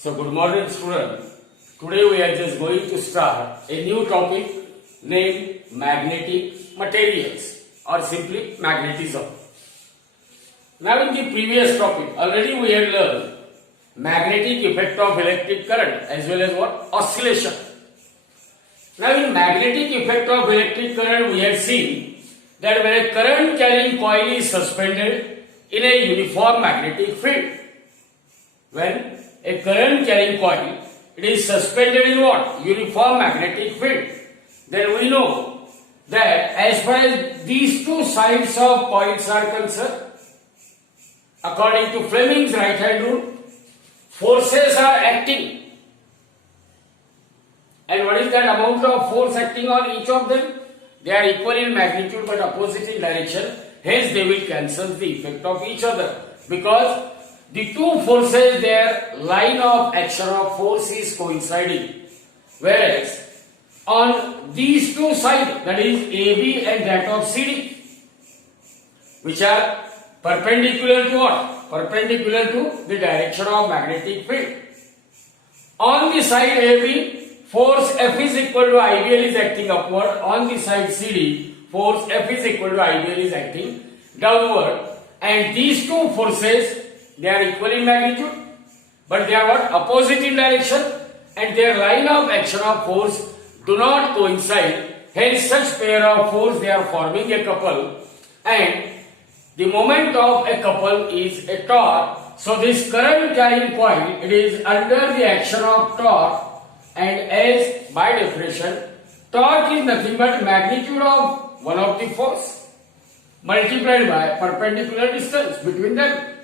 So good morning students. Today we are just going to start a new topic named magnetic materials or simply magnetism. Now in the previous topic already we had learned magnetic effect of electric current as well as what? Oscillation. Now in magnetic effect of electric current we have seen that when a current carrying coil is suspended in a uniform magnetic field, when a current carrying coil, it is suspended in what? Uniform magnetic field. Then we know that as far as these two sides of coils are concerned, according to Fleming's right hand rule, forces are acting. And what is that amount of force acting on each of them? They are equal in magnitude but opposite in direction. Hence they will cancel the effect of each other, because the two forces, their line of action of force is coinciding. Whereas on these two sides, that is AB and that of CD, which are perpendicular to what? Perpendicular to the direction of magnetic field. On the side AB, force F is equal to IBL is acting upward. On the side CD, force F is equal to IBL is acting downward. And these two forces, they are equal in magnitude, but they are what? Opposite in direction, and their line of action of force do not coincide. Hence such pair of force, they are forming a couple, and the moment of a couple is a torque. So this current carrying coil, it is under the action of torque, and as by definition, torque is nothing but magnitude of one of the force multiplied by perpendicular distance between them.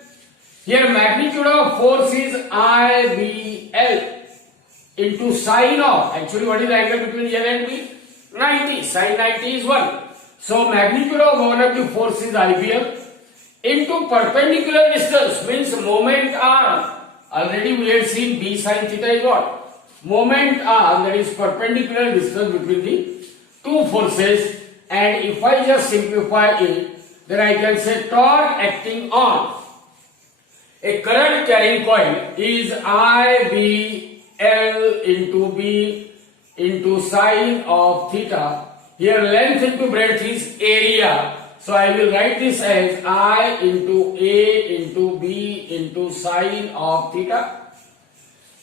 Here magnitude of force is IBL into sine of, actually what is the angle between L and B? 90, sine 90 is 1. So magnitude of one of the force is IBL into perpendicular distance, means moment R. Already we have seen B sine theta is what? Moment R, that is perpendicular distance between the two forces, and if I just simplify it, then I can say torque acting on a current carrying coil is IBL into B into sine of theta. Here length into breadth is area. So I will write this as I into A into B into sine of theta.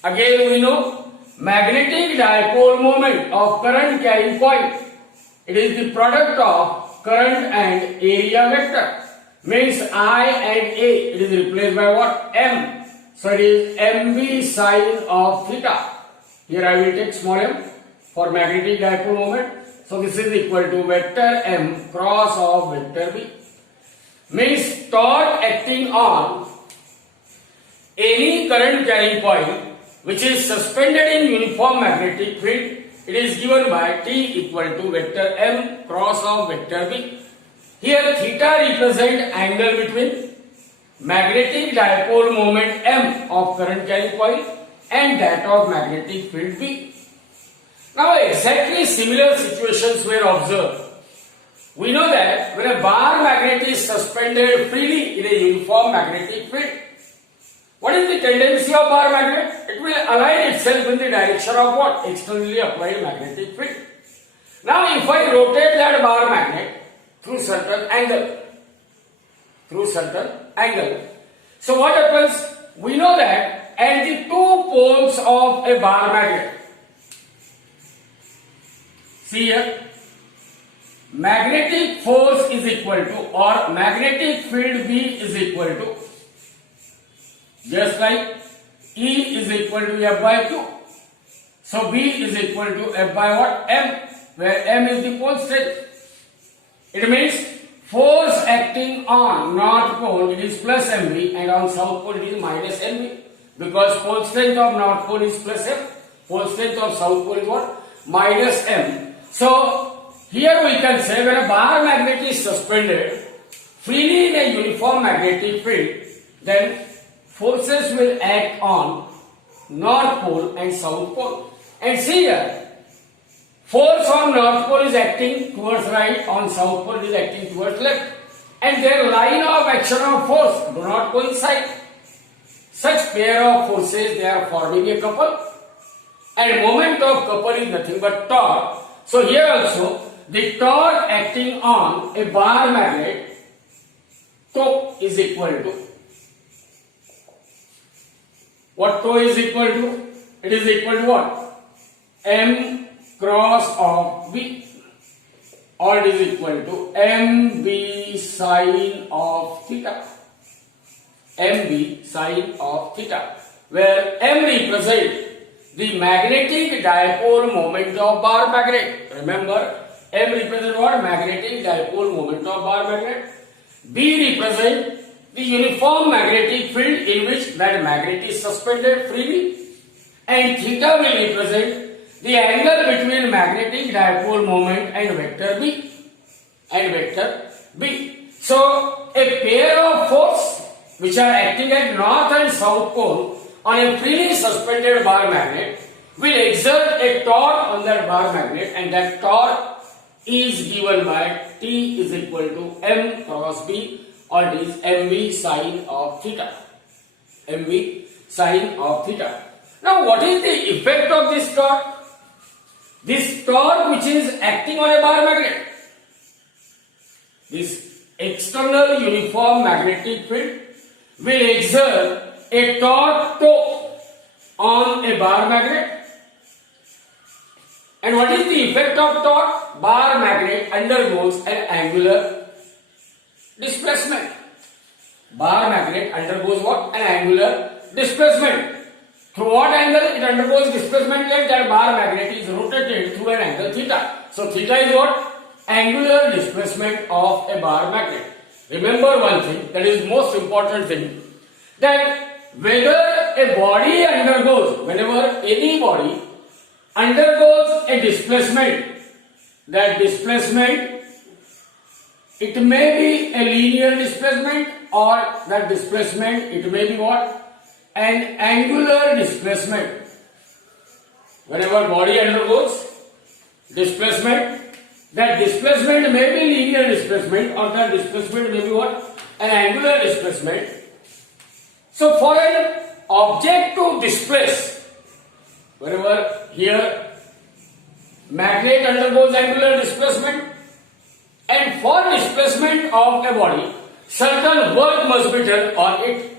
Again we know magnetic dipole moment of current carrying coil. It is the product of current and area vector. Means I and A, it is replaced by what? M. So it is MB sine of theta. Here I will take small m for magnetic dipole moment. So this is equal to vector M cross of vector B. Means torque acting on any current carrying coil which is suspended in uniform magnetic field, it is given by T equal to vector M cross of vector B. Here theta represents angle between magnetic dipole moment M of current carrying coil and that of magnetic field B. Now exactly similar situations were observed. We know that when a bar magnet is suspended freely in a uniform magnetic field, what is the tendency of bar magnet? It will align itself in the direction of what? Externally applied magnetic field. Now if I rotate that bar magnet through certain angle, so what happens? We know that at the two poles of a bar magnet, see here, magnetic force is equal to, or magnetic field B is equal to, just like E is equal to F by Q. So B is equal to F by what? M, where M is the pole strength. It means force acting on north pole, it is plus MB, and on south pole it is minus MB, because pole strength of north pole is plus M, pole strength of south pole is what? Minus M. So here we can say when a bar magnet is suspended freely in a uniform magnetic field, then forces will act on north pole and south pole. And see here, force on north pole is acting towards right, on south pole is acting towards left, and their line of action of force do not coincide. such pair of forces, they are forming a couple, and moment of couple is nothing but torque. So here also the torque acting on a bar magnet tau is equal to what? Tau is equal to, it is equal to what? M cross of B, or it is equal to MB sine of theta. MB sine of theta, where M represents the magnetic dipole moment of bar magnet. Remember, M represents what? Magnetic dipole moment of bar magnet. B represents the uniform magnetic field in which that magnet is suspended freely. And theta will represent the angle between magnetic dipole moment and vector B. So, a pair of force which are acting at north and south pole on a freely suspended bar magnet will exert a torque on that bar magnet, and that torque is given by T is equal to M cross B, or it is MV sine of theta. MV sine of theta. Now what is the effect of this torque? This torque which is acting on a bar magnet, this external uniform magnetic field will exert a torque tau on a bar magnet. And what is the effect of torque? Bar magnet undergoes an angular displacement. Bar magnet undergoes what? An angular displacement. Through what angle it undergoes displacement? Like that bar magnet is rotated through an angle theta. So theta is what? Angular displacement of a bar magnet. Remember one thing, that is most important thing, that whether a body undergoes, whenever any body undergoes a displacement, that displacement, it may be a linear displacement, or that displacement, it may be what? An angular displacement. Whenever body undergoes displacement, that displacement may be linear displacement, or that displacement may be what? An angular displacement. So for an object to displace, whenever here magnet undergoes angular displacement, and for displacement of a body, certain work must be done on it.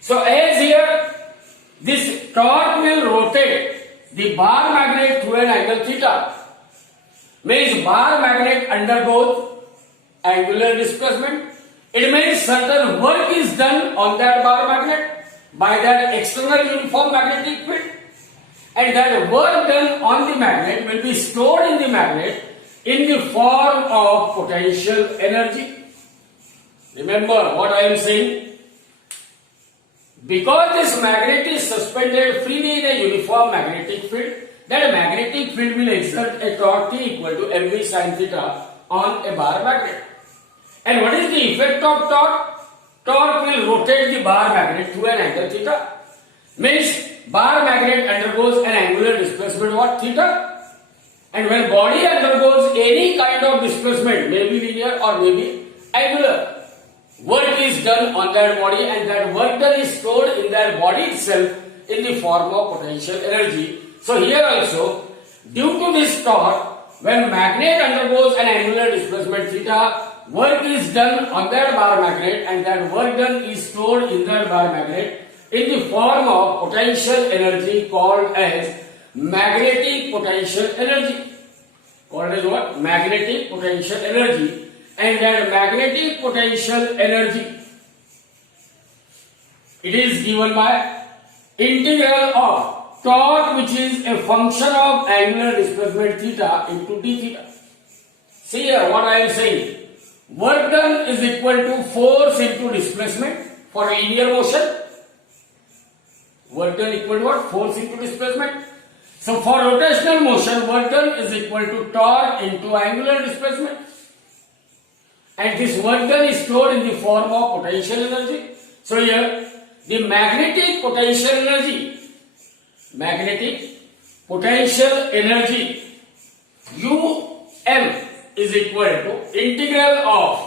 So as here, this torque will rotate the bar magnet through an angle theta. Means bar magnet undergoes angular displacement. It means certain work is done on that bar magnet by that external uniform magnetic field, and that work done on the magnet will be stored in the magnet in the form of potential energy. Remember what I am saying? Because this magnet is suspended freely in a uniform magnetic field, that magnetic field will exert a torque T equal to mv sin theta on a bar magnet. And what is the effect of torque? Torque will rotate the bar magnet through an angle theta. Means bar magnet undergoes an angular displacement what? Theta. And when body undergoes any kind of displacement, may be linear or may be angular, work is done on that body, and that work done is stored in that body itself in the form of potential energy. So here also, due to this torque, when magnet undergoes an angular displacement theta, work is done on that bar magnet, and that work done is stored in that bar magnet in the form of potential energy called as magnetic potential energy. Called as what? Magnetic potential energy. And that magnetic potential energy, it is given by integral of torque, which is a function of angular displacement theta into d theta. See here what I am saying. Work done is equal to force into displacement for linear motion. Work done equal to what? Force into displacement. So for rotational motion, work done is equal to torque into angular displacement. And this work done is stored in the form of potential energy. So here, the magnetic potential energy, Um is equal to integral of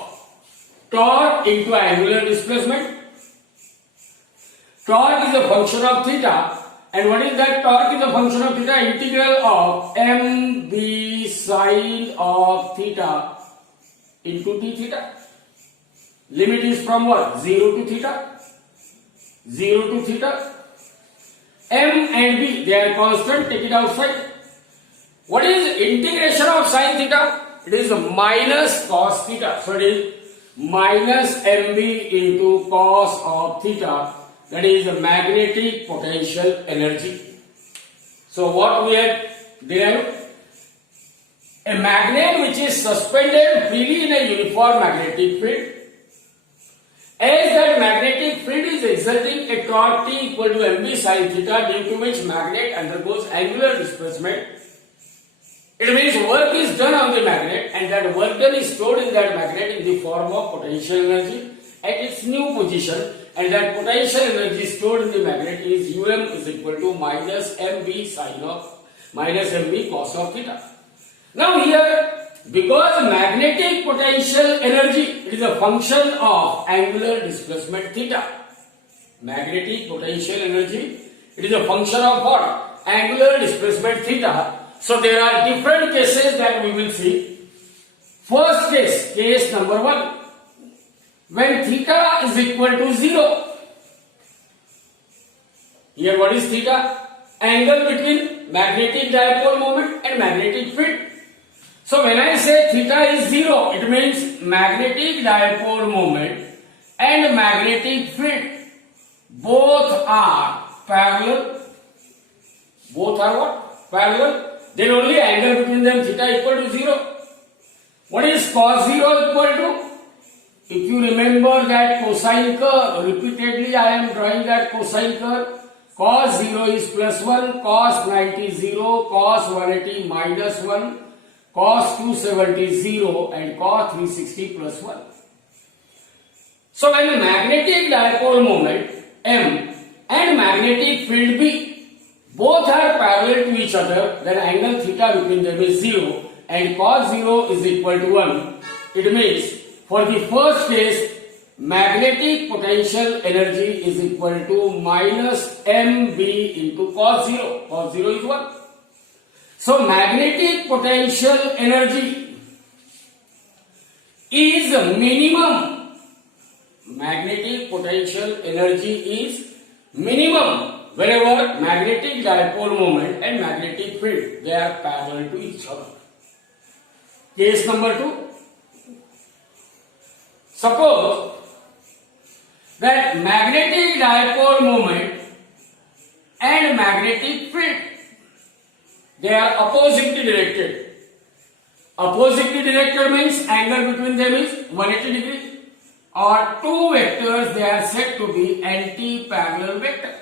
torque into angular displacement torque is a function of theta. And what is that torque is a function of theta? Integral of mb sine of theta into d theta. Limit is from what? 0 to theta. 0 to theta. M and B, they are constant, take it outside. What is integration of sine theta? It is minus cos theta. So it is minus mb into cos of theta. That is the magnetic potential energy. So what we have derived? A magnet which is suspended freely in a uniform magnetic field. As that magnetic field is exerting a torque T equal to mb sin theta, due to which magnet undergoes angular displacement. It means work is done on the magnet, and that work done is stored in that magnet in the form of potential energy at its new position, and that potential energy stored in the magnet is um is equal to minus mb sin of minus mb cos of theta. Now here, because magnetic potential energy, it is a function of angular displacement theta. Magnetic potential energy, it is a function of what? Angular displacement theta. So there are different cases that we will see. First case, case number 1. When theta is equal to 0. Here what is theta? Angle between magnetic dipole moment and magnetic field. So when I say theta is 0, it means magnetic dipole moment and magnetic field both are parallel. Both are what? Parallel. Then only angle between them theta equal to 0. What is cos 0 equal to? If you remember that cosine curve, repeatedly I am drawing that cosine curve. Cos 0 is plus 1, cos 90 0, cos 180 minus 1. Cos 270 0 and cos 360 plus 1. So when the magnetic dipole moment M and magnetic field B both are parallel to each other, then angle theta between them is 0 and cos 0 is equal to 1. It means for the first case, magnetic potential energy is equal to minus mb into cos 0. Cos 0 is 1. So magnetic potential energy is minimum. Magnetic potential energy is minimum wherever magnetic dipole moment and magnetic field, they are parallel to each other. Case number 2. Suppose that magnetic dipole moment and magnetic field, they are oppositely directed. Oppositely directed means angle between them is 180 degree, or two vectors, they are said to be anti-parallel vector.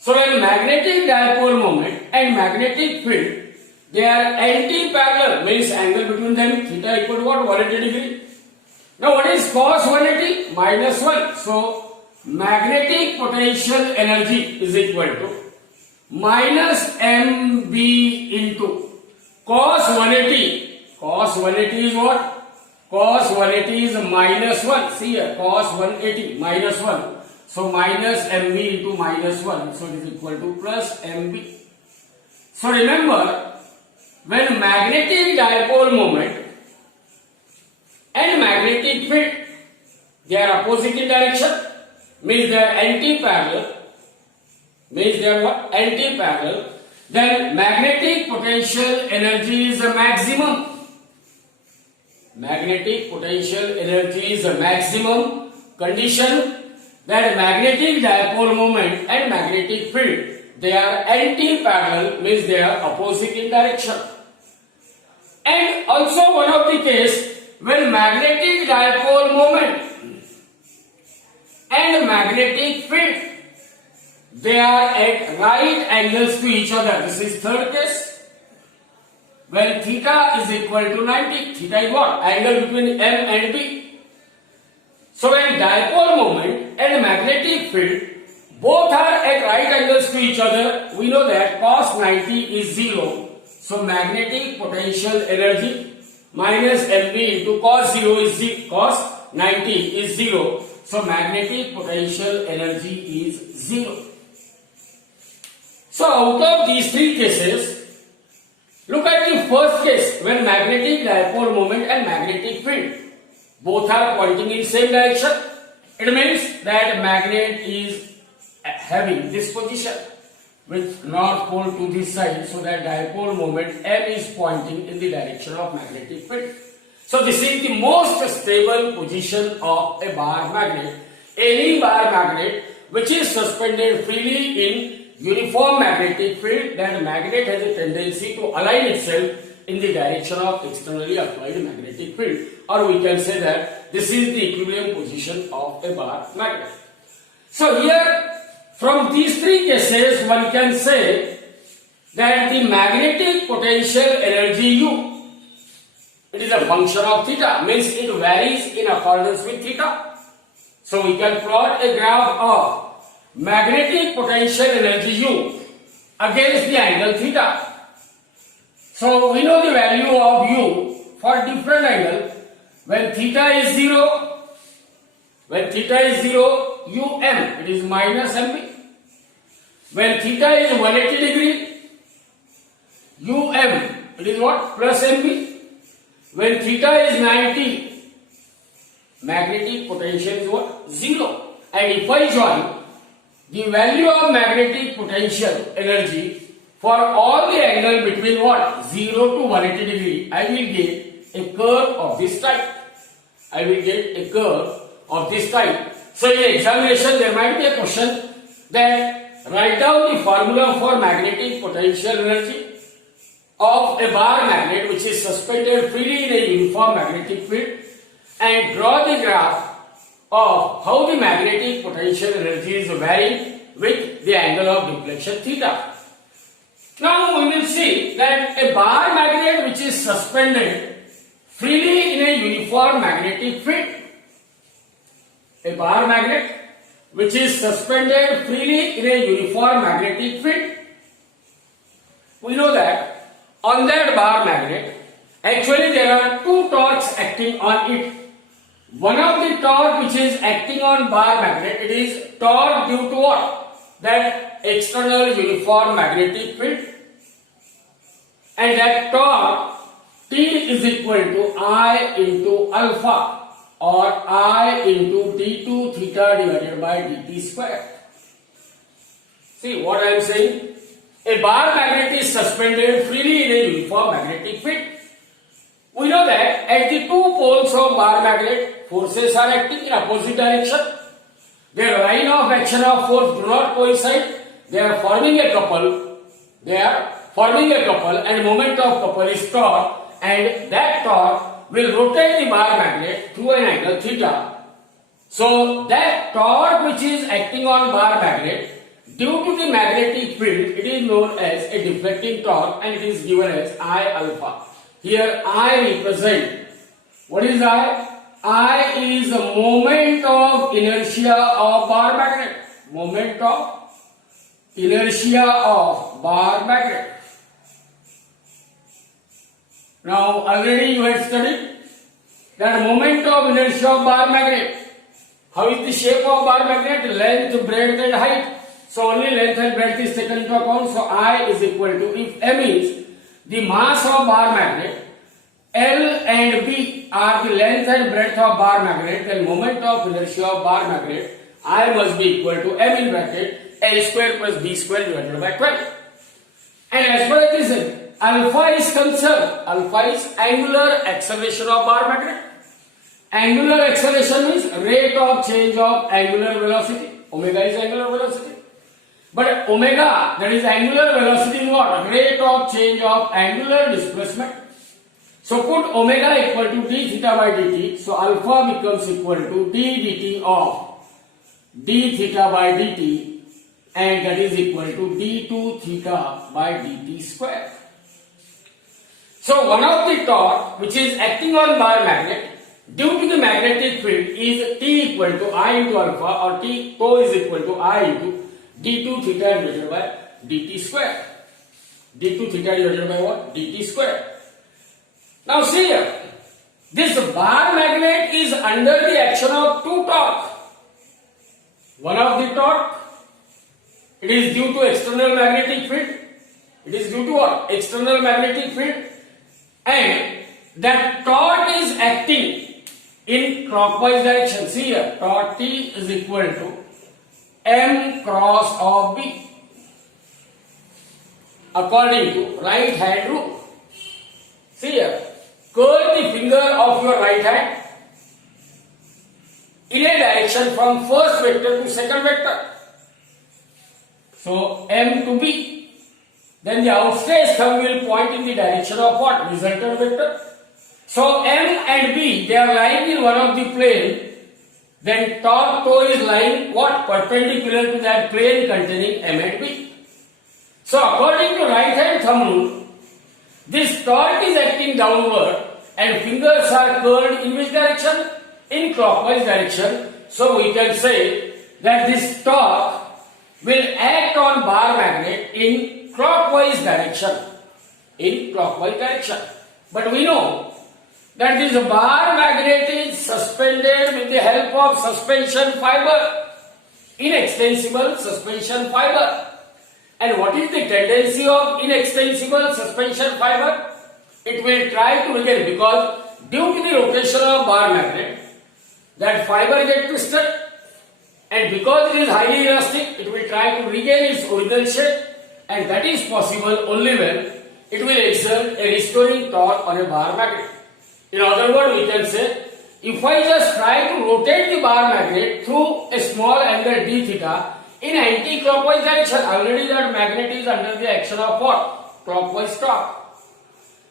So when magnetic dipole moment and magnetic field, they are anti-parallel, means angle between them theta equal to what? 180 degree. Now what is cos 180? Minus 1. So magnetic potential energy is equal to minus mb into cos 180. Cos 180 is what? Cos 180 is minus 1. See here, cos 180 minus 1. So minus mb into minus 1. So it is equal to plus mb. So remember, when magnetic dipole moment and magnetic field, they are opposite in direction, means they are anti-parallel. Means they are what? Anti-parallel. Then magnetic potential energy is a maximum. Magnetic potential energy is a maximum condition that magnetic dipole moment and magnetic field, they are anti-parallel, means they are opposite in direction. And also one of the case when magnetic dipole moment and magnetic field, they are at right angles to each other. This is third case. When theta is equal to 90, theta is what? Angle between M and B. So when dipole moment and magnetic field both are at right angles to each other, we know that cos 90 is 0. So magnetic potential energy minus mb into cos 0 is cos 90 is 0. So magnetic potential energy is 0. So out of these three cases, look at the first case when magnetic dipole moment and magnetic field both are pointing in same direction. It means that magnet is having this position with north pole to this side, so that dipole moment M is pointing in the direction of magnetic field. So this is the most stable position of a bar magnet. Any bar magnet which is suspended freely in uniform magnetic field, that magnet has a tendency to align itself in the direction of externally applied magnetic field, or we can say that this is the equilibrium position of a bar magnet. So here from these three cases one can say that the magnetic potential energy U, it is a function of theta, means it varies in accordance with theta. So we can plot a graph of magnetic potential energy U against the angle theta. So we know the value of U for different angle. When theta is 0, UM, it is minus MB. When theta is 180 degree, UM, it is what? Plus MB. When theta is 90, magnetic potential is what? 0. And if I join the value of magnetic potential energy for all the angle between what? 0 to 180 degree, I will get a curve of this type. So in examination there might be a question that write down the formula for magnetic potential energy of a bar magnet which is suspended freely in a uniform magnetic field, and draw the graph of how the magnetic potential energy is varying with the angle of deflection theta. Now we will see that a bar magnet which is suspended freely in a uniform magnetic field, a bar magnet which is suspended freely in a uniform magnetic field, we know that on that bar magnet actually there are two torques acting on it. One of the torque which is acting on bar magnet, it is torque due to what? That external uniform magnetic field, and that torque T is equal to I into alpha, or I into d2 theta divided by dt square. See what I am saying? A bar magnet is suspended freely in a uniform magnetic field. We know that at the two poles of bar magnet, forces are acting in opposite direction. Their line of action of force do not coincide. They are forming a couple. And moment of couple is torque, and that torque will rotate the bar magnet through an angle theta. So that torque which is acting on bar magnet, due to the magnetic field, it is known as a deflecting torque, and it is given as I alpha. Here I represent, what is I? I is the moment of inertia of bar magnet. Moment of inertia of bar magnet. Now already you had studied that moment of inertia of bar magnet. How is the shape of bar magnet? Length, breadth and height. So only length and breadth is taken into account. So I is equal to, if M is the mass of bar magnet, L and B are the length and breadth of bar magnet, then moment of inertia of bar magnet, I must be equal to M in bracket L square plus B square divided by 12. And as far as this alpha is concerned, alpha is angular acceleration of bar magnet. Angular acceleration means rate of change of angular velocity. Omega is angular velocity. But omega, that is angular velocity, is what? Rate of change of angular displacement. So put omega equal to d theta by dt. So alpha becomes equal to d dt of d theta by dt, and that is equal to d2 theta by dt square. So one of the torque which is acting on bar magnet due to the magnetic field is T equal to I into alpha, or T tau is equal to I into d2 theta divided by dt square. d2 theta divided by what? dt square. Now see here, this bar magnet is under the action of two torques. One of the torque, it is due to external magnetic field. It is due to what? External magnetic field. And that torque is acting in clockwise direction. See here, torque T is equal to M cross of B according to right hand rule. See here, curl the finger of your right hand in a direction from first vector to second vector. So M to B. Then the outstretched thumb will point in the direction of what? Resultant vector. So M and B, they are lying in one of the plane. Then torque toe is lying what? Perpendicular to that plane containing M and B. So according to right hand thumb rule, this torque is acting downward and fingers are curled in which direction? In clockwise direction. So we can say that this torque will act on bar magnet in clockwise direction. In clockwise direction. But we know that this bar magnet is suspended with the help of suspension fiber, inextensible suspension fiber. And what is the tendency of inextensible suspension fiber? It will try to regain, because due to the rotation of bar magnet, that fiber gets twisted, and because it is highly elastic, it will try to regain its original shape, and that is possible only when it will exert a restoring torque on a bar magnet. In other words, we can say, if I just try to rotate the bar magnet through a small angle d theta in anti-clockwise direction, already that magnet is under the action of what? Clockwise torque.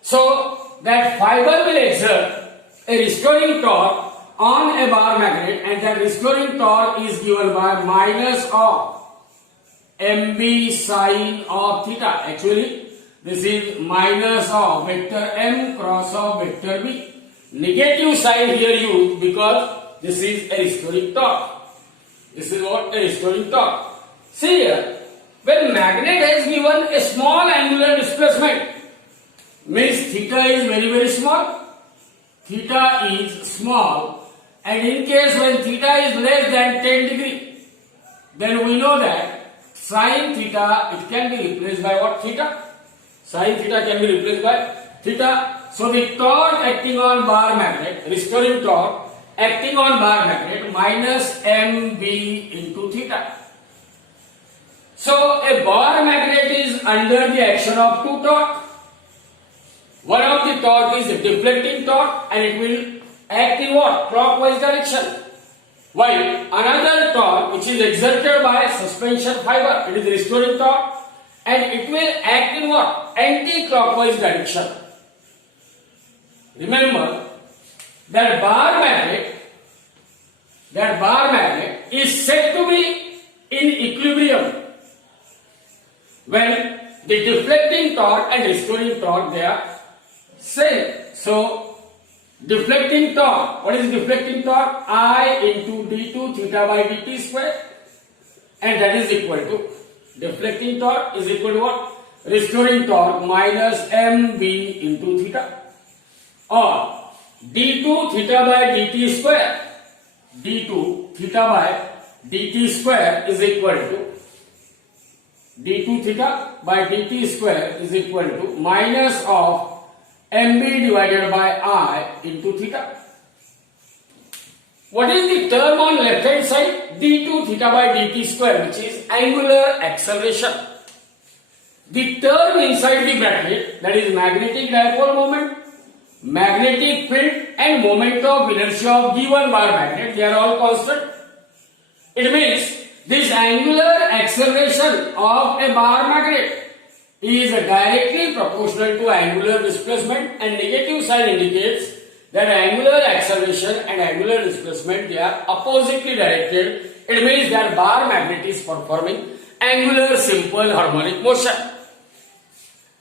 So that fiber will exert a restoring torque on a bar magnet, and that restoring torque is given by minus of mb sine of theta. Actually, this is minus of vector m cross of vector b. Negative sign here used because this is a restoring torque. This is what? A restoring torque. See here, when magnet has given a small angular displacement, means theta is very small. Theta is small, and in case when theta is less than 10 degree, then we know that sine theta, it can be replaced by what? Theta. Sine theta can be replaced by theta. So the torque acting on bar magnet, restoring torque acting on bar magnet, minus mb into theta. So a bar magnet is under the action of two torque. One of the torque is a deflecting torque, and it will act in what? Clockwise direction. While another torque, which is exerted by suspension fiber, it is restoring torque, and it will act in what? Anti-clockwise direction. Remember that bar magnet is said to be in equilibrium when the deflecting torque and restoring torque, they are same. So deflecting torque, what is deflecting torque? I into d2 theta by dt square, and that is equal to, deflecting torque is equal to what? Restoring torque minus mb into theta, or d2 theta by dt square, d2 theta by dt square is equal to, d2 theta by dt square is equal to minus of mb divided by I into theta. What is the term on left hand side? d2 theta by dt square, which is angular acceleration. The term inside the bracket, that is magnetic dipole moment, magnetic field, and moment of inertia of given bar magnet, they are all constant. It means this angular acceleration of a bar magnet is directly proportional to angular displacement, and negative sign indicates that angular acceleration and angular displacement, they are oppositely directed. It means that bar magnet is performing angular simple harmonic motion.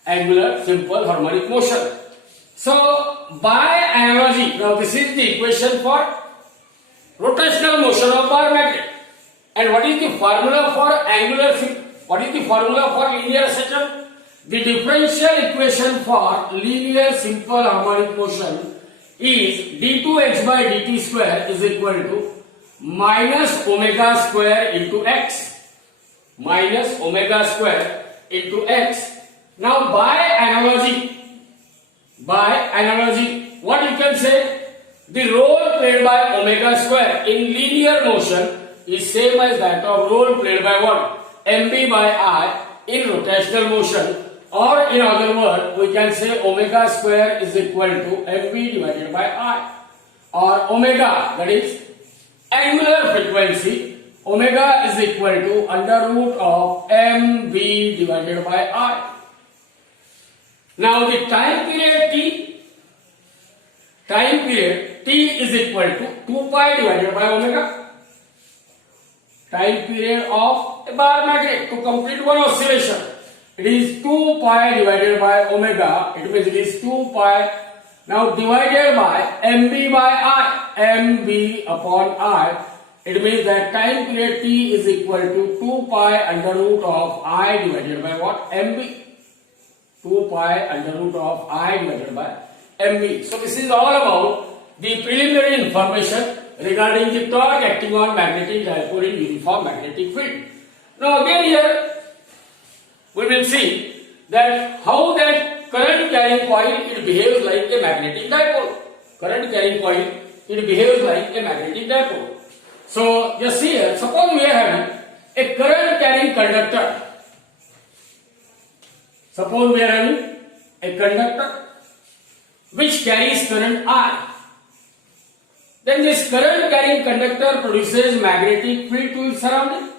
Angular simple harmonic motion. So by analogy, now this is the equation for rotational motion of bar magnet. And what is the formula for linear system? The differential equation for linear simple harmonic motion is d2x by dt square is equal to minus omega square into x. Minus omega square into x. Now by analogy, what you can say? The role played by omega square in linear motion is same as that of role played by what? mb by I in rotational motion, or in other words we can say omega square is equal to mb divided by I, or omega, that is angular frequency, omega is equal to under root of mb divided by I. Now the time period t is equal to 2 pi divided by omega. Time period of a bar magnet to complete one oscillation, it is 2 pi divided by omega. It means it is 2 pi. Now divided by mb by I, mb upon I. It means that time period t is equal to 2 pi under root of I divided by what? mb. 2 pi under root of I divided by mb. So this is all about the preliminary information regarding the torque acting on magnetic dipole in uniform magnetic field. Now again here we will see that how that current carrying coil it behaves like a magnetic dipole. Current carrying coil it behaves like a magnetic dipole. So just see here, suppose we are having a current carrying conductor. Suppose we are having a conductor which carries current I. Then this current carrying conductor produces magnetic field to its surrounding.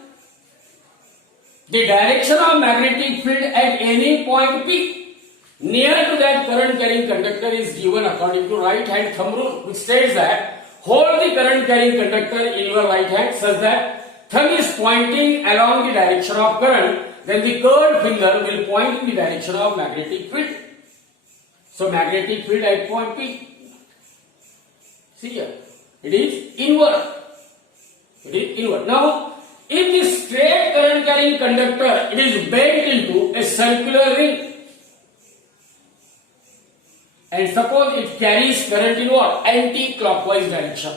The direction of magnetic field at any point P near to that current carrying conductor is given according to right hand thumb rule, which states that hold the current carrying conductor in your right hand such that thumb is pointing along the direction of current, then the curved finger will point in the direction of magnetic field. So magnetic field at point P. See here, it is inward. It is inward. Now, if the straight current carrying conductor it is bent into a circular ring, and suppose it carries current in what? Anti-clockwise direction.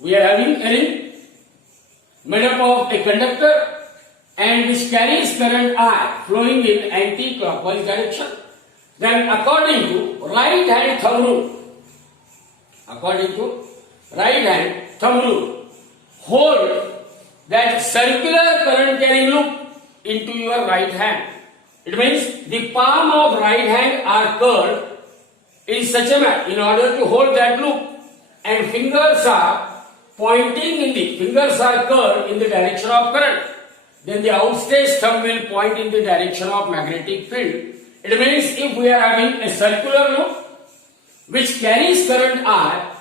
We are having a ring made up of a conductor and which carries current I flowing in anti-clockwise direction. Then according to right hand thumb rule, hold that circular current carrying loop into your right hand. It means the palm of right hand are curved in such a manner in order to hold that loop, and fingers are curved in the direction of current. Then the outstretched thumb will point in the direction of magnetic field. It means if we are having a circular loop which carries current I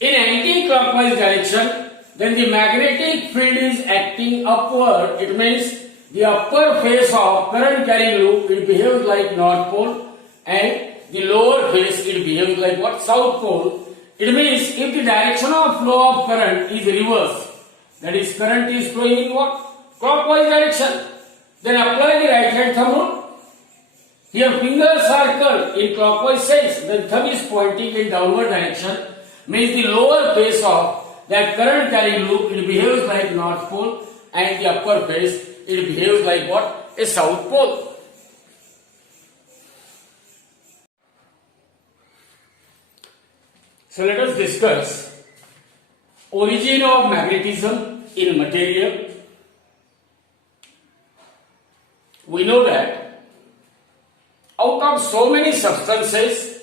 in anti-clockwise direction, then the magnetic field is acting upward. It means the upper face of current carrying loop it behaves like north pole, and the lower face it behaves like what? South pole. It means if the direction of flow of current is reverse, that is current is flowing in what? Clockwise direction, then apply the right hand thumb rule. Here fingers are curved in clockwise sense, then thumb is pointing in downward direction, means the lower face of that current carrying loop it behaves like north pole, and the upper face it behaves like what? A south pole. So let us discuss origin of magnetism in material. We know that out of so many substances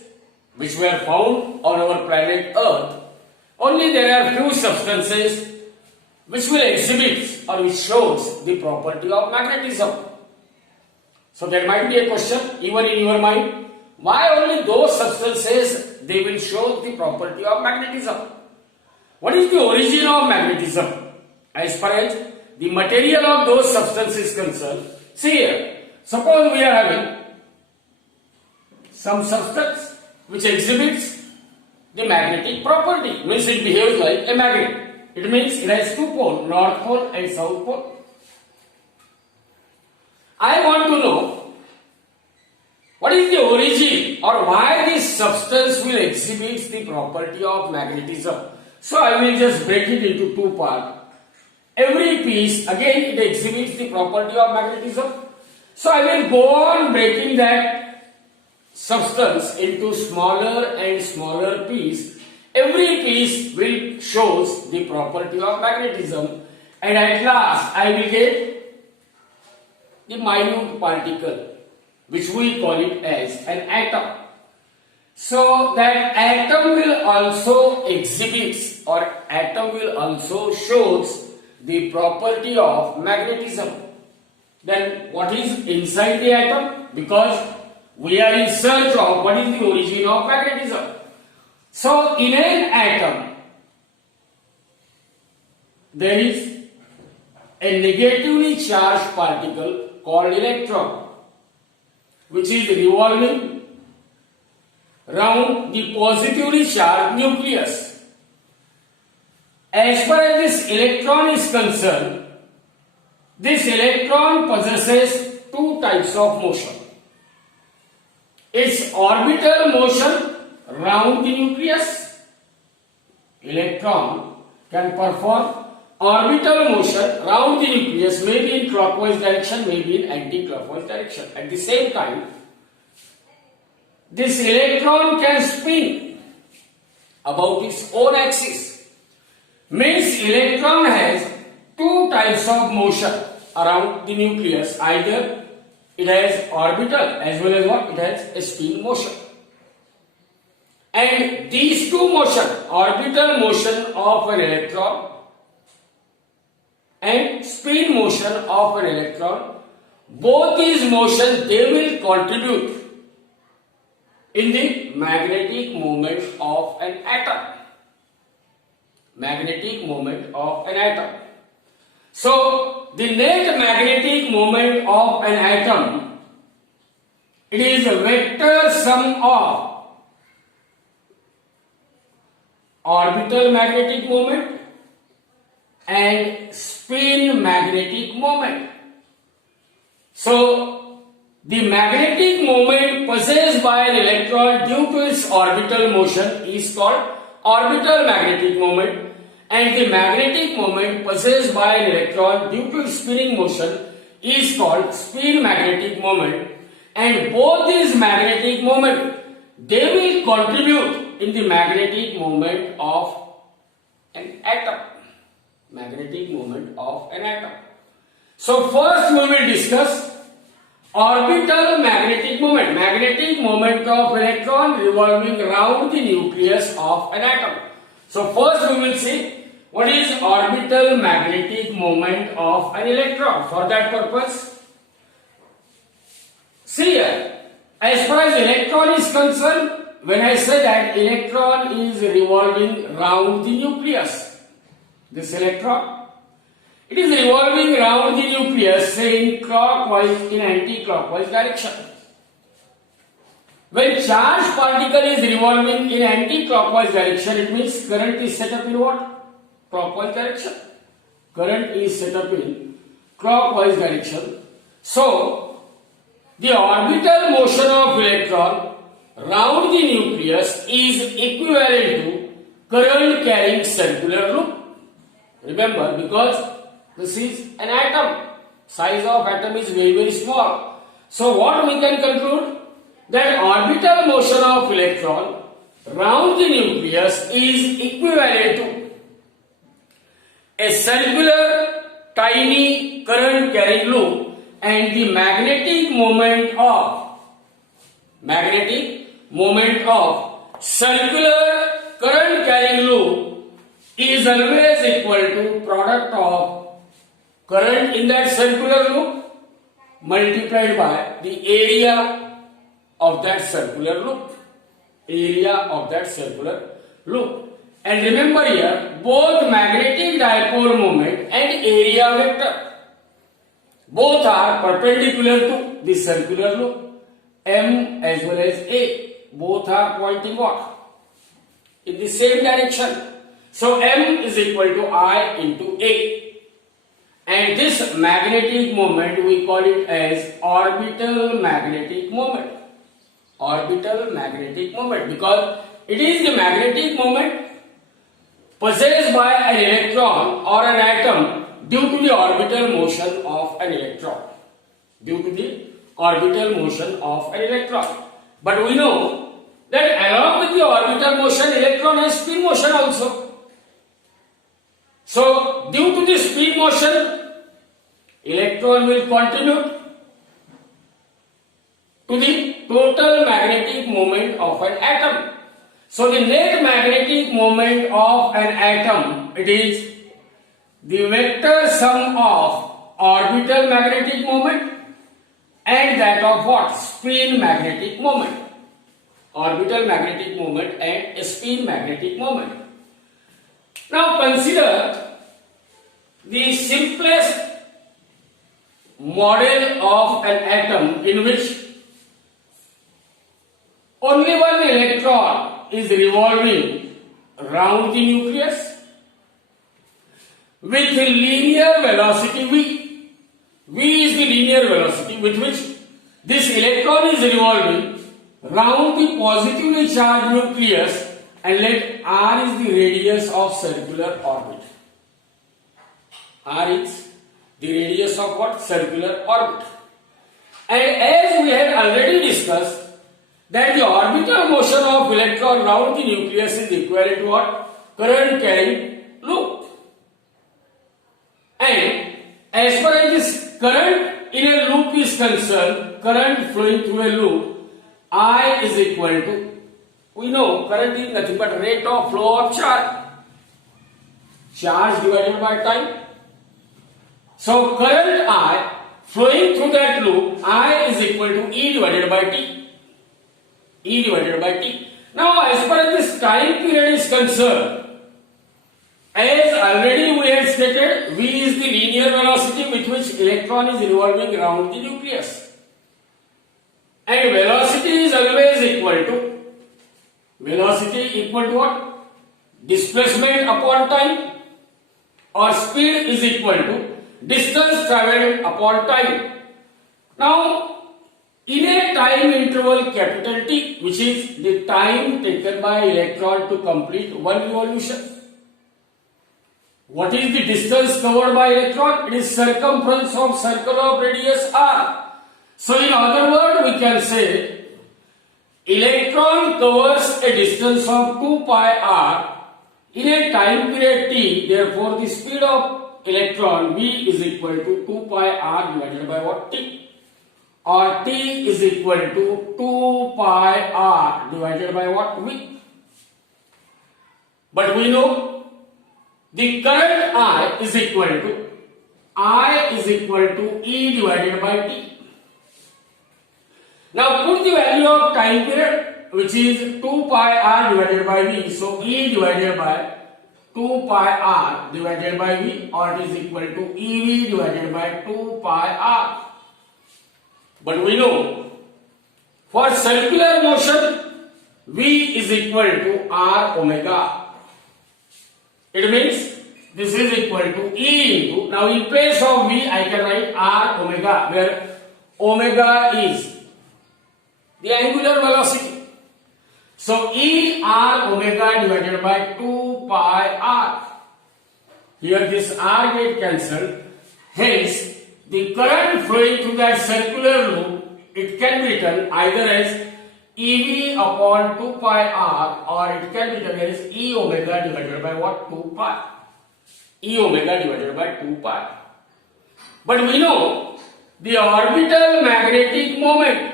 which were found on our planet Earth, only there are few substances which will exhibit or which shows the property of magnetism. So there might be a question even in your mind, why only those substances they will show the property of magnetism? What is the origin of magnetism? As far as the material of those substances is concerned, see here, suppose we are having some substance which exhibits the magnetic property, means it behaves like a magnet. It means it has two poles, north pole and south pole. I want to know what is the origin or why this substance will exhibit the property of magnetism. So I will just break it into two parts. Every piece, again, it exhibits the property of magnetism. So I will go on breaking that substance into smaller and smaller piece. Every piece will shows the property of magnetism, and at last I will get the minute particle, which we call it as an atom. So that atom will also exhibits, or atom will also shows the property of magnetism. Then what is inside the atom? Because we are in search of what is the origin of magnetism. So in an atom there is a negatively charged particle called electron, which is revolving round the positively charged nucleus. As far as this electron is concerned, this electron possesses two types of motion. Its orbital motion round the nucleus. Electron can perform orbital motion round the nucleus, maybe in clockwise direction, maybe in anti-clockwise direction. At the same time, this electron can spin about its own axis. Means electron has two types of motion around the nucleus. Either it has orbital as well as what? It has a spin motion. And these two motion, orbital motion of an electron and spin motion of an electron, both these motions, they will contribute in the magnetic moment of an atom. Magnetic moment of an atom. So the net magnetic moment of an atom, it is a vector sum of orbital magnetic moment and spin magnetic moment. So the magnetic moment possessed by an electron due to its orbital motion is called orbital magnetic moment, and the magnetic moment possessed by an electron due to its spinning motion is called spin magnetic moment. And both these magnetic moment, they will contribute in the magnetic moment of an atom. Magnetic moment of an atom. So first we will discuss orbital magnetic moment. Magnetic moment of electron revolving around the nucleus of an atom. So first we will see what is orbital magnetic moment of an electron. For that purpose, see here, as far as electron is concerned, when I say that electron is revolving round the nucleus, this electron, it is revolving around the nucleus, say in clockwise, in anti-clockwise direction. When charged particle is revolving in anti-clockwise direction, it means current is set up in what? Clockwise direction. Current is set up in clockwise direction. So the orbital motion of electron round the nucleus is equivalent to current carrying circular loop. Remember, because this is an atom, size of atom is very, very small. So what we can conclude? That orbital motion of electron round the nucleus is equivalent to a circular tiny current carrying loop, and the magnetic moment of circular current carrying loop is always equal to product of current in that circular loop multiplied by the area of that circular loop. And remember here, both magnetic dipole moment and area vector, both are perpendicular to the circular loop. M as well as A, both are pointing what? In the same direction. So M is equal to I into A. And this magnetic moment, we call it as orbital magnetic moment. Orbital magnetic moment, because it is the magnetic moment possessed by an electron or an atom due to the orbital motion of an electron. Due to the orbital motion of an electron. But we know that along with the orbital motion, electron has spin motion also. So, due to the spin motion, electron will contribute to the total magnetic moment of an atom. So, the net magnetic moment of an atom, it is the vector sum of orbital magnetic moment and that of what? Spin magnetic moment. Orbital magnetic moment and spin magnetic moment. Now consider the simplest model of an atom in which only one electron is revolving round the nucleus with linear velocity v. V is the linear velocity with which this electron is revolving round the positively charged nucleus, and let r is the radius of circular orbit. R is the radius of what? Circular orbit. And as we have already discussed, that the orbital motion of electron round the nucleus is equivalent to what? Current carrying loop. And as far as this current in a loop is concerned, current flowing through a loop, I is equal to, we know current is nothing but rate of flow of charge. Charge divided by time. So current I flowing through that loop, I is equal to E divided by T. E divided by T. Now as far as this time period is concerned, as already we had stated, V is the linear velocity with which electron is revolving around the nucleus. And velocity is always equal to what? Displacement upon time, or speed is equal to distance travelled upon time. Now, in a time interval capital T, which is the time taken by electron to complete one revolution, what is the distance covered by electron? It is circumference of circle of radius r. So in other words, we can say electron covers a distance of 2 pi r in a time period t. Therefore, the speed of electron v is equal to 2 pi r divided by what? T. Or t is equal to 2 pi r divided by what? V. But we know the current I is equal to E divided by T. Now put the value of time period, which is 2 pi r divided by v. So E divided by 2 pi r divided by v, or it is equal to EV divided by 2 pi r. But we know for circular motion, V is equal to r omega. It means this is equal to E into, now in place of V I can write r omega, where omega is the angular velocity. So E r omega divided by 2 pi r. Here this r get cancelled. Hence, the current flowing through that circular loop, it can be written either as EV upon 2 pi r, or it can be written as E omega divided by what? 2 pi. E omega divided by 2 pi. But we know the orbital magnetic moment,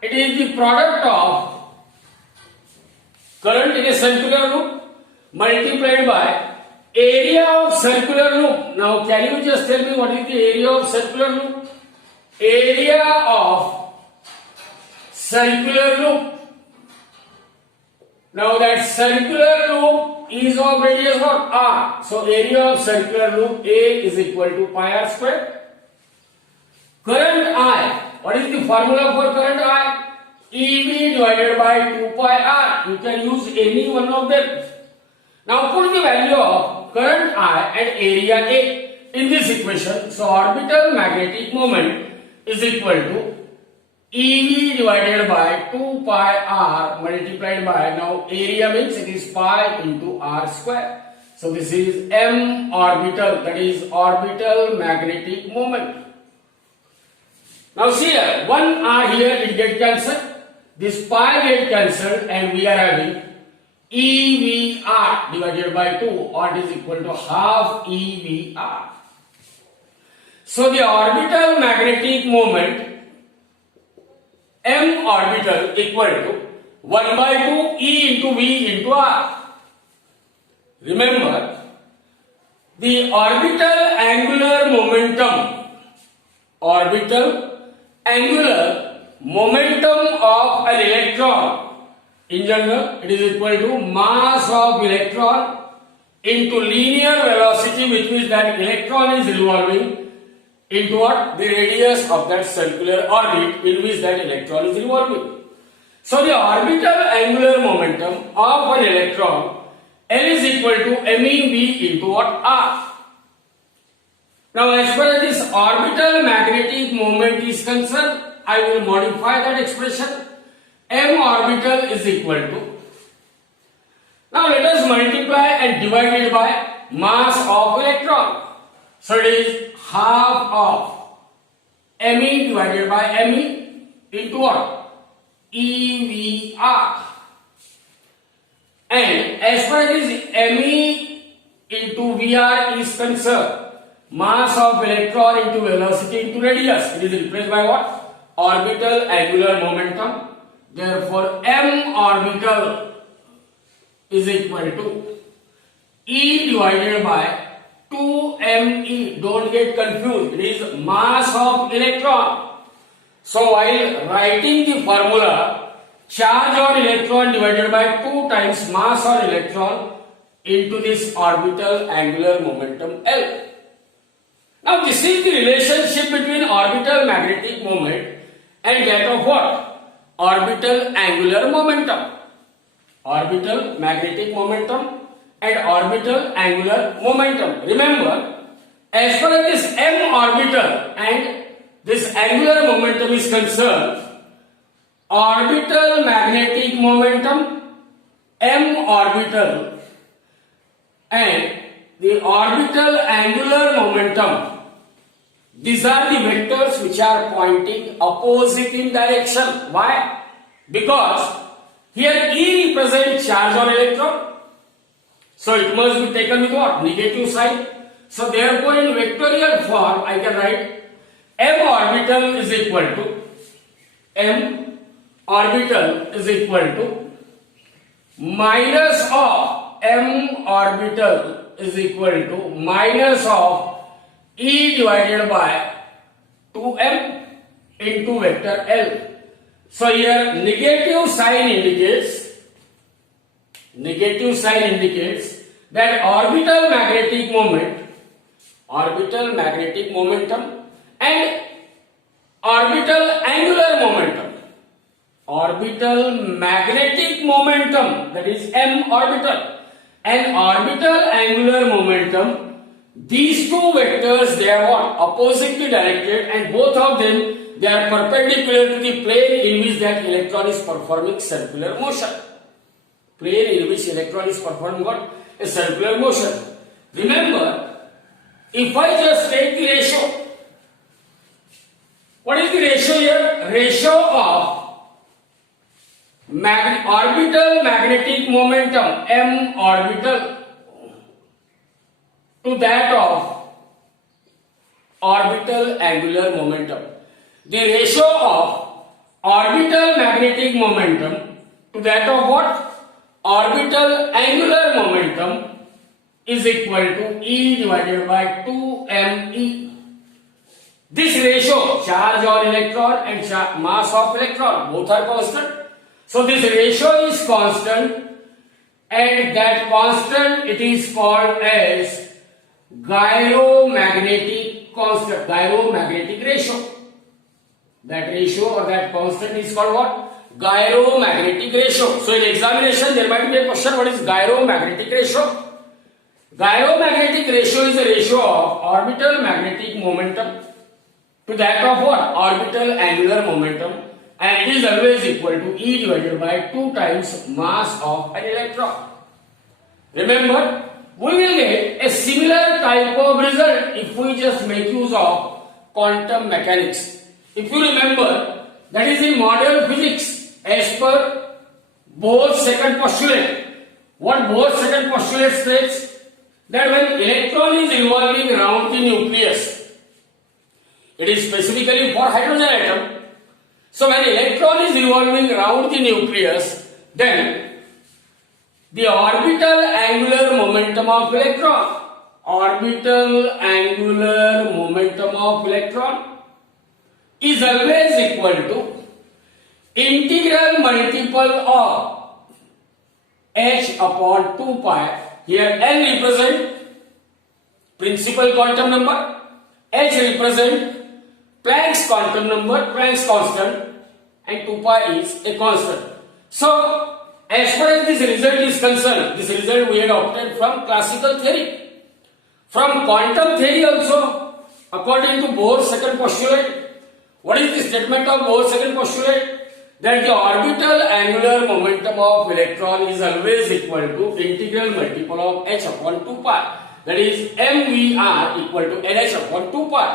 it is the product of current in a circular loop multiplied by area of circular loop. Now can you just tell me what is the area of circular loop? Area of circular loop. Now that circular loop is of radius what? R. So area of circular loop A is equal to pi r square. Current I, what is the formula for current I? EV divided by 2 pi r. You can use any one of them. Now put the value of current I and area A in this equation. So orbital magnetic moment is equal to EV divided by 2 pi r multiplied by, now area means it is pi into r square. So this is m orbital, that is orbital magnetic moment. Now see here, 1 r here it get cancelled, this pi get cancelled, and we are having EVR divided by 2, or it is equal to half EVR. So the orbital magnetic moment m orbital equal to 1 by 2 E into V into R. Remember, the orbital angular momentum of an electron, in general, it is equal to mass of electron into linear velocity with which that electron is revolving into what? The radius of that circular orbit in which that electron is revolving. So the orbital angular momentum of an electron L is equal to MEV into what? R. Now as far as this orbital magnetic moment is concerned, I will modify that expression. M orbital is equal to, now let us multiply and divide it by mass of electron. So it is half of Me divided by Me into what? EVR. And as far as Me into VR is concerned, mass of electron into velocity into radius, it is replaced by what? Orbital angular momentum. Therefore, M orbital is equal to E divided by 2me. Don't get confused. It is mass of electron. So while writing the formula, charge on electron divided by 2 times mass on electron into this orbital angular momentum L. Now this is the relationship between orbital magnetic moment and that of what? Orbital angular momentum. Orbital magnetic momentum and orbital angular momentum. Remember, as far as this m orbital and this angular momentum is concerned, orbital magnetic momentum, m orbital, and the orbital angular momentum, these are the vectors which are pointing opposite in direction. Why? Because here E represents charge on electron. So it must be taken with what? Negative sign. So therefore in vectorial form I can write M orbital is equal to minus of M orbital is equal to minus of E divided by 2m into vector L. So here negative sign indicates that orbital magnetic momentum and orbital angular momentum, orbital magnetic momentum, that is m orbital, and orbital angular momentum, these two vectors, they are what? Oppositely directed, and both of them, they are perpendicular to the plane in which that electron is performing circular motion. Plane in which electron is performing what? A circular motion. Remember, if I just take the ratio, what is the ratio here? Ratio of orbital magnetic momentum, m orbital, to that of orbital angular momentum. The ratio of orbital magnetic momentum to that of what? Orbital angular momentum is equal to E divided by 2me. This ratio, charge on electron and mass of electron, both are constant. So this ratio is constant, and that constant it is called as gyromagnetic constant, gyromagnetic ratio. That ratio or that constant is called what? Gyromagnetic ratio. So in examination there might be a question, what is gyromagnetic ratio? Gyromagnetic ratio is the ratio of orbital magnetic momentum to that of what? Orbital angular momentum. and it is always equal to E divided by 2 times mass of an electron. Remember, we will get a similar type of result if we just make use of quantum mechanics. If you remember, that is in modern physics as per Bohr's second postulate. What Bohr's second postulate states? That when electron is revolving around the nucleus, it is specifically for hydrogen atom. So when electron is revolving around the nucleus, then the orbital angular momentum of electron, is always equal to integral multiple of h upon 2 pi. Here n represent principal quantum number, h represent Planck's quantum number, Planck's constant, and 2 pi is a constant. So, as far as this result is concerned, this result we had obtained from classical theory. From quantum theory also, according to Bohr's second postulate, what is the statement of Bohr's second postulate? That the orbital angular momentum of electron is always equal to integral multiple of h upon 2 pi. That is mvr equal to nh upon 2 pi.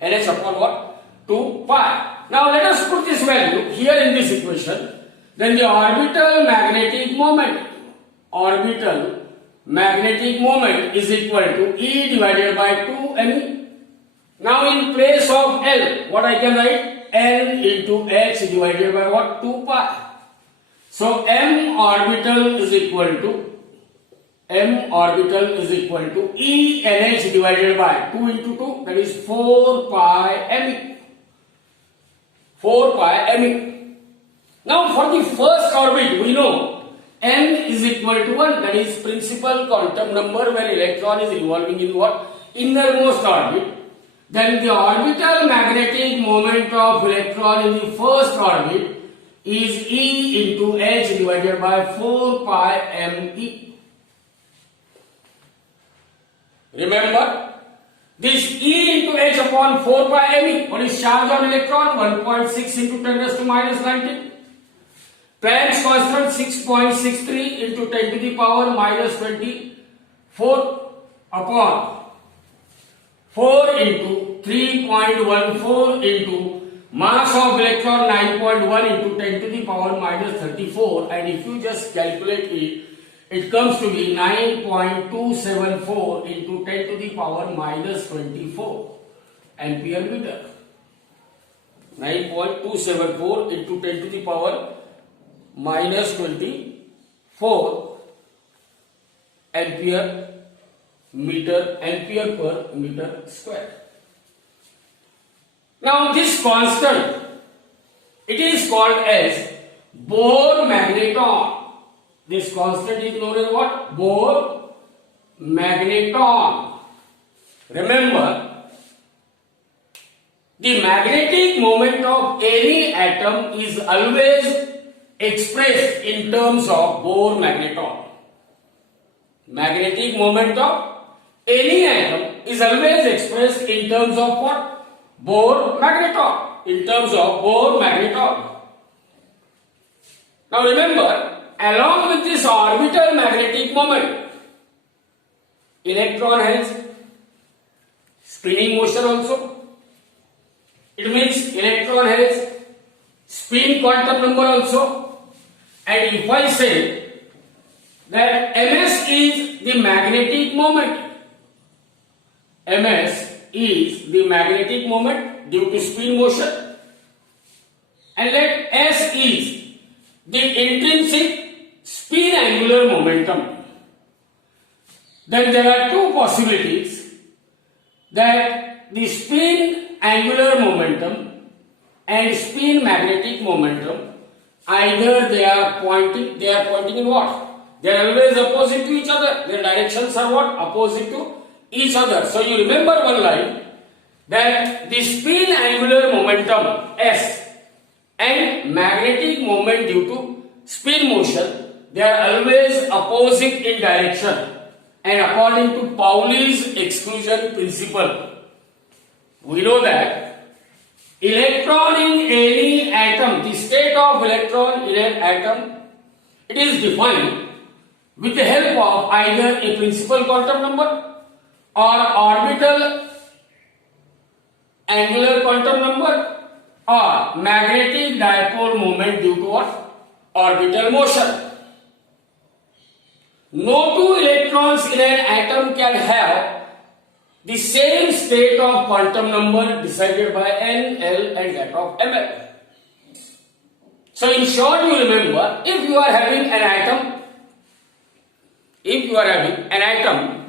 nh upon what? 2 pi. Now let us put this value here in this equation. Then the orbital magnetic moment is equal to E divided by 2m. Now in place of L, what I can write? N into h divided by what? 2 pi. So m orbital is equal to E nh divided by 2 into 2, that is 4 pi m. 4 pi m. Now for the first orbit, we know n is equal to 1, that is principal quantum number when electron is revolving in what? Innermost orbit. Then the orbital magnetic moment of electron in the first orbit is E into h divided by 4 pi me. Remember, this E into h upon 4 pi me, what is charge on electron? 1.6 into 10 raised to minus 19. Planck's constant 6.63 into 10 to the power minus 24 upon 4 into 3.14 into mass of electron 9.1 into 10 to the power minus 34, and if you just calculate it, it comes to be 9.274 into 10 to the power minus 24 ampere meter. 9.274 into 10 to the power minus 24 ampere per meter square. Now this constant, it is called as Bohr magneton. This constant is known as what? Bohr magneton. Remember, the magnetic moment of any atom is always expressed in terms of Bohr magneton. Magnetic moment of any atom is always expressed in terms of what? Bohr magneton. In terms of Bohr magneton. Now remember, along with this orbital magnetic moment, electron has spinning motion also. It means electron has spin quantum number also. And if I say that ms is the magnetic moment, ms is the magnetic moment due to spin motion, and let s is the intrinsic spin angular momentum, then there are two possibilities, that the spin angular momentum and spin magnetic momentum, either they are pointing in what? They are always opposite to each other. Their directions are what? Opposite to each other. So you remember one line, that the spin angular momentum S and magnetic moment due to spin motion, they are always opposite in direction. And according to Pauli's exclusion principle, we know that electron in any atom, the state of electron in an atom, it is defined with the help of either a principal quantum number or orbital angular quantum number or magnetic dipole moment due to what? Orbital motion. No two electrons in an atom can have the same state of quantum number decided by n, L and that of ml. So in short, you remember, if you are having an atom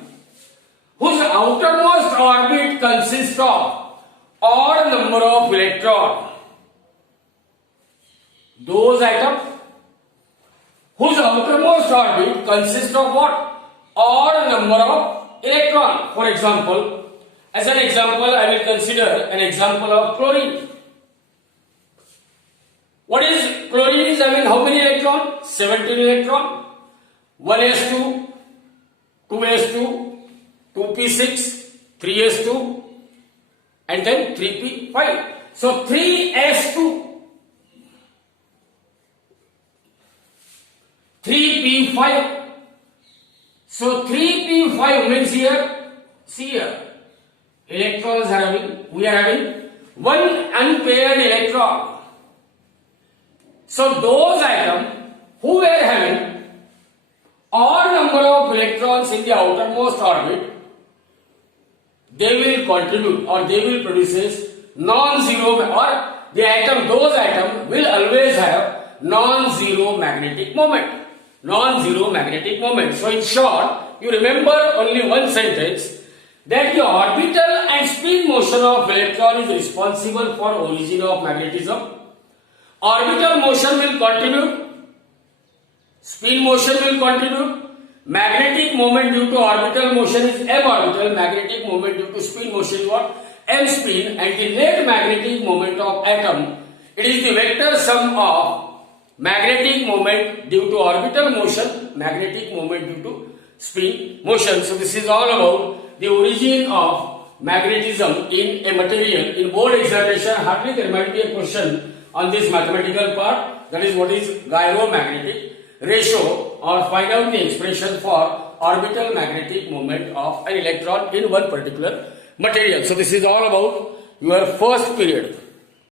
whose outermost orbit consists of odd number of electrons, those atoms whose outermost orbit consists of what? Odd number of electrons. For example, as an example, I will consider an example of chlorine. What is chlorine is having how many electrons? 17 electrons. 1s2, 2s2, 2p6, 3s2 and then 3p5. So 3s2, 3p5. So 3p5 means here, see here, electrons are having, we are having one unpaired electron. So those atoms who were having odd number of electrons in the outermost orbit, they will contribute or they will produce non-zero, or the atom, those atoms will always have non-zero magnetic moment. Non-zero magnetic moment. So in short, you remember only one sentence, that the orbital and spin motion of electron is responsible for origin of magnetism. Orbital motion will contribute, spin motion will contribute, magnetic moment due to orbital motion is m orbital, magnetic moment due to spin motion is what? M spin, and the net magnetic moment of atom, it is the vector sum of magnetic moment due to orbital motion, magnetic moment due to spin motion. So this is all about the origin of magnetism in a material. In board examination, hardly there might be a question on this mathematical part, that is what is gyromagnetic ratio, or find out the expression for orbital magnetic moment of an electron in one particular material. So this is all about your first period.